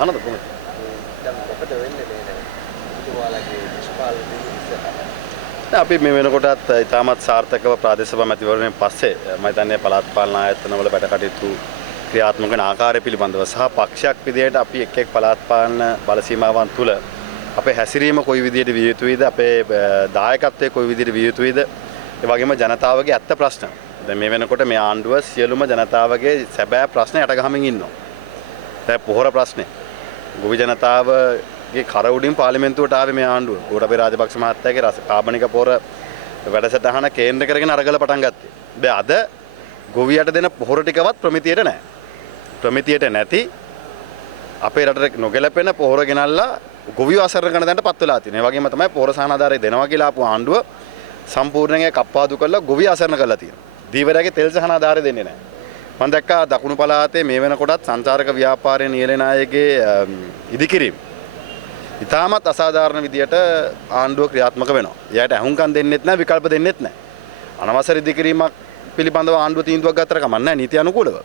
අහනද කොහොමද? දැන් මොකද වෙන්නේ මේ ඔබතුමාලගේ නිෂ්පාදන දිවිස? අපි මේ වෙනකොටත් ඉතාමත් සාර්ථකව ප්‍රාදේශ සභා මැතිවරණයෙන් පස්සේ මම හිතන්නේ පළාත් පාලන ආයතනවල වැඩ කටයුතු ක්‍රියාත්මක වන ආකාරය පිළිබඳව සහ පක්ෂයක් විදිහට අපි එක් බලාත් පාලන බල සීමාවන් තුල අපේ හැසිරීම කොයි විදිහට විය යුතුයිද, අපේ දායකත්වයේ කොයි විදිහට විය යුතුයිද, ඒ වගේම ජනතාවගේ ඇත්ත ප්‍රශ්න. දැන් මේ වෙනකොට මේ ආණ්ඩුව සියලුම ජනතාවගේ සැබෑ ප්‍රශ්න යට ගහමින් ඉන්නවා. දැන් පොහොර ප්‍රශ්නේ. ගොවි ජනතාවගේ කර උඩින් පාර්ලිමේන්තුවට ආවේ මේ ආණ්ඩුව. ගෝඨාභය රාජපක්ෂ මහත්තයාගේ කාබනික පොහොර වැඩසටහන කේන්ද්‍ර කරගෙන අරගල පටන් ගත්තේ. දැන් අද ගොවියට දෙන පොහොර ටිකවත් ප්‍රමිතියට නැහැ. ප්‍රමිතියට නැති අපේ රටට නොගැලපෙන පොහොර ගෙනල්ලා ගොවිව අසරණ කරන තැනට පත් වෙලා තියෙනවා. ඒ වගේම තමයි පොහොර සහනාධාරය දෙනවා කියලා ආපු ආණ්ඩුව සම්පූර්ණයෙන් කප්පාදු කරලා ගොවිය අසරණ කරලා තියෙනවා. දීවරයාගේ තෙල් සහනාධාරය දෙන්නේ නැහැ. මම දැක්කා දකුණු පළාතේ මේ වෙනකොටත් සංචාරක ව්‍යාපාරයේ නියැලෙන අයගේ ඉදිකිරීම ඉතාමත් අසාධාරණ විදියට ආණ්ඩුව ක්‍රියාත්මක වෙනවා. එයාට අහුම්කම් දෙන්නෙත් නැහැ, විකල්ප දෙන්නෙත් නැහැ. අනවසර ඉදිකිරීමක් පිළිබඳව ආණ්ඩුව තීන්දුවක් ගත්තට කමක් නැහැ නීති අනුකූලව.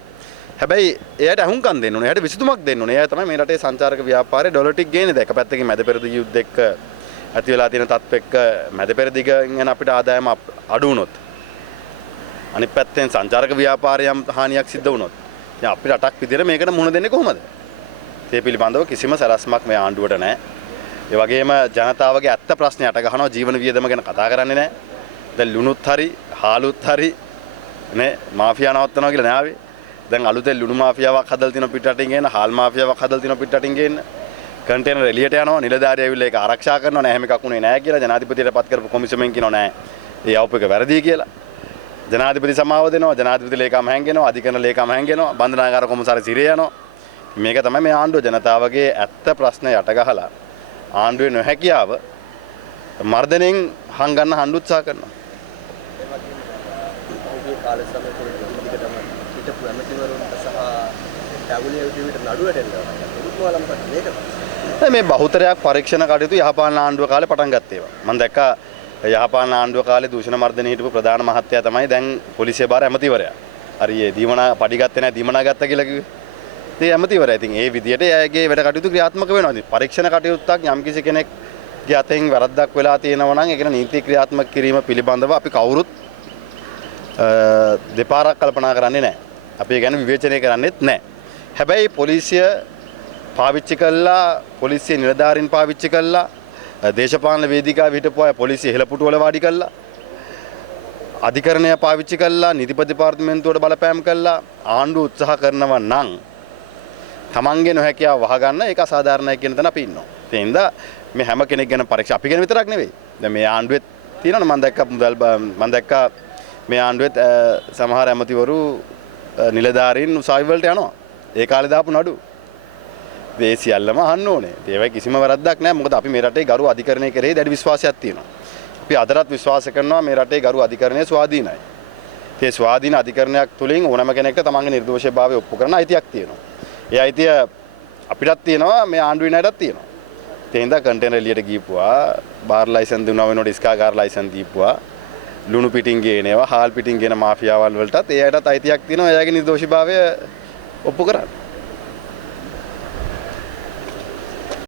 හැබැයි එයාට අහුම්කම් දෙන්න ඕනේ. එයාට විසඳුමක් දෙන්න ඕනේ. එයා තමයි මේ රටේ සංචාරක ව්‍යාපාරයේ ඩොලර් ටික ගේන්නේ. දැන් එක පැත්තකින් මැද පෙරදිග යුද්ධ එක්ක ඇති වෙලා තියෙන තත්ත්ව එක්ක මැද පෙරදිගෙන් අපිට ආදායම අඩු වුණොත්, අනිත් පැත්තෙන් සංචාරක ව්‍යාපාරයම් හානියක් සිද්ධ වුණොත්, දැන් අපේ රටක් විදිහට මේකට මුහුණ දෙන්නේ කොහොමද? ඒ පිළිබඳව කිසිම සැලැස්මක් මේ ආණ්ඩුවට නැහැ. ඒ වගේම ජනතාවගේ ඇත්ත ප්‍රශ්න යට ගහනවා. ජීවන වියදම ගැන කතා කරන්නේ නැහැ. දැන් ලුණුත් හරි හාලුත් හරි නේ මාෆියා නවත්තනවා කියලා නෑ ආවේ. දැන් අලුතෙන් ලුණු මාෆියාවක් හදලා තිනවා පිටරටින් ගේන්න, හාල් මාෆියාවක් හදලා තිනවා පිටරටින් ගේන්න. කන්ටේනර් එළියට යනවා, නිලධාරිය ඇවිල්ලා ඒක ආරක්ෂා කරනවා. නෑ එහෙම එකක් උනේ නෑ කියලා ජනාධිපතියට පත් කරපු කොමිසමෙන් කියනවා නෑ. ඒ අවුප එක වැරදි කියලා. ජනාධිපති සමාව දෙනවා, ජනාධිපති ලේකම් හැංගෙනවා, අධිකරණ ලේකම් හැංගෙනවා, බන්ධනාගාර කොමසාරි සිරේ යනවා. මේක තමයි මේ ආණ්ඩුව ජනතාවගේ ඇත්ත ප්‍රශ්න යට ගහලා ආණ්ඩුවේ නොහැකියාව මර්ධනයෙන් හංගන්න හඬ උත්සාහ කරනවා. ඒ වගේම පහුගිය කාල සමය තුළ දිගටම හිටපු ඇමතිවරුන්ට සහ ඩබ්ලිව් ටීවීට නඩුවට එනවා. ඔබතුමාලා මොකද මේක? මේ බහුතරයක් පරීක්ෂණ කටයුතු යහපාලන ආණ්ඩුව කාලේ පටන් ගත්තා ඒවා. මම දැක්කා යහපාලන ආණ්ඩුව කාලේ දූෂණ මර්ධනයේ හිටපු ප්‍රධාන මහත්තයා තමයි දැන් පොලිසිය බාර ඇමතිවරයා. හරි ඒ දීමනා පඩි ගත්තේ නැහැ, දීමනා ගත්තා කියලා කිව්වේ. ඒ ඇමතිවරයා ඉතින් ඒ විදියට එයාගේ වැඩ කටයුතු ක්‍රියාත්මක වෙනවා. ඉතින් පරීක්ෂණ කටයුත්තක් යම්කිසි කෙනෙක්ගේ අතෙන් වැරද්දක් වෙලා තියෙනවා නම් ඒක නීති ක්‍රියාත්මක කිරීම පිළිබඳව අපි කවුරුත් දෙපාරක් කල්පනා කරන්නේ නැහැ. අපි ඒ ගැන විවේචනය කරන්නේත් නැහැ. හැබැයි පොලිසිය පාවිච්චි කළා, පොලිසිය නිලධාරීන් පාවිච්චි කළා, දේශපාලන වේදිකාවේ හිටපු අය පොලිසිය හෙළපුටු වල වාඩි කළා, අධිකරණය පාවිච්චි කළා, නීතිපති දෙපාර්තමේන්තුවට බලපෑම් කළා. ආණ්ඩුව උත්සාහ කරනවා නම් තමන්ගේ නොහැකියාව වහගන්න ඒක අසාධාරණයි කියන තැන අපි ඉන්නවා. ඒ හින්දා මේ හැම කෙනෙක් ගැන පරීක්ෂා අපි ගැන විතරක් නෙවෙයි. දැන් මේ ආණ්ඩුවේ තියෙනවනේ මම දැක්කා මේ ආණ්ඩුවේ සමහර ඇමතිවරු නිලධාරීන් උසාවි වලට යනවා. ඒ කාලේ දාපු නඩු. ඒ සියල්ලම අහන්න ඕනේ. ඒවයි කිසිම වැරද්දක් නැහැ. මොකද අපි මේ රටේ ගරු අධිකරණය කෙරෙහි දැඩි විශ්වාසයක් තියෙනවා. අපි අදටත් විශ්වාස කරනවා මේ රටේ ගරු අධිකරණය ස්වාධීනයි. ඒ ස්වාධීන අධිකරණයක් තුලින් ඕනම කෙනෙක්ට තමන්ගේ නිර්දෝෂීභාවය ඔප්පු කරන අයිතියක් තියෙනවා. ඒ අයිතිය අපිටත් තියෙනවා, මේ ආණ්ඩුවේ ණයටත් තියෙනවා. ඒ හින්දා කන්ටේනර් එළියට ගිහපුවා, බාර් ලයිසන් දුන්නා වෙනකොට ඉස්කාකාර ලයිසන් දීපුවා, ලුණු පිටින් ගේනවා, හාල් පිටින් ගේන මාෆියාවල් වලටත් ඒ අයටත් අයිතියක් තියෙනවා එයාගේ නිර්දෝෂීභාවය ඔප්පු කරන්න.